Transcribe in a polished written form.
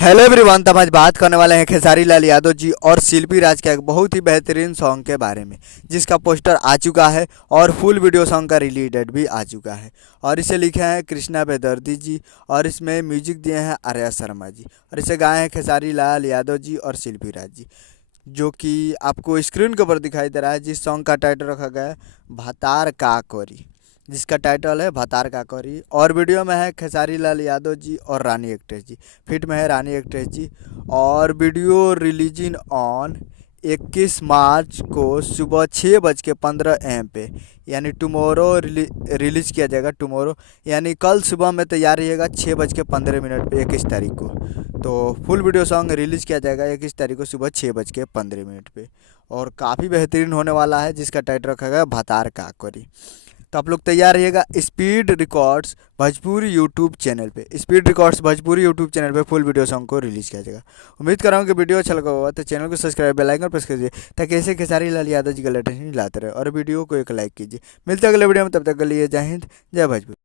Hello everyone. तब आज बात करने वाले हैं खेसारी लाल यादव जी और शिल्पी राज का एक बहुत ही बेहतरीन सॉन्ग के बारे में, जिसका पोस्टर आ चुका है और फुल वीडियो सॉन्ग का रिलीज डेट भी आ चुका है। और इसे लिखे हैं कृष्णा बेदर्दी जी और इसमें म्यूजिक दिए हैं आर्या शर्मा जी और इसे गाए हैं खेसारी लाल यादव जी और शिल्पी राज जी, जो कि आपको स्क्रीन के ऊपर दिखाई दे रहा है। जिस सॉन्ग का टाइटल रखा गया है भतार का कोरी, जिसका टाइटल है भतार का कोरी। और वीडियो में है खेसारी लाल यादव जी और रानी एक्ट्रेस जी, फिट में है रानी एक्ट्रेस जी। और वीडियो रिलीजिंग ऑन 21 मार्च को सुबह 6:15 AM पे, यानी टुमारो रिलीज किया जाएगा। टुमारो यानी कल सुबह में तैयार रहिएगा 6:15 पे 21 तारीख को। तो फुल वीडियो सॉन्ग रिलीज किया जाएगा 21 तारीख को सुबह 6:15 पे। और काफ़ी बेहतरीन होने वाला है, जिसका टाइटल रखा गया भतार का कोरी। तो आप लोग तैयार रहिएगा speed records Bhojpuri YouTube channel पे। Speed records Bhojpuri YouTube channel पे फुल वीडियो सॉन्ग को रिलीज किया जाएगा। उम्मीद कर रहा हूँ कि वीडियो अच्छा लगा होगा, तो चैनल को सब्सक्राइब बेल आइकन प्रेस कीजिए ताकि ऐसे खेसारी लाल यादव जी का लेटेस्ट न्यूज़ लाते रहे। और वीडियो को एक लाइक कीजिए। मिलते हैं अगले वीडियो में, तब तक के लिए जय हिंद जय भोजपुरी।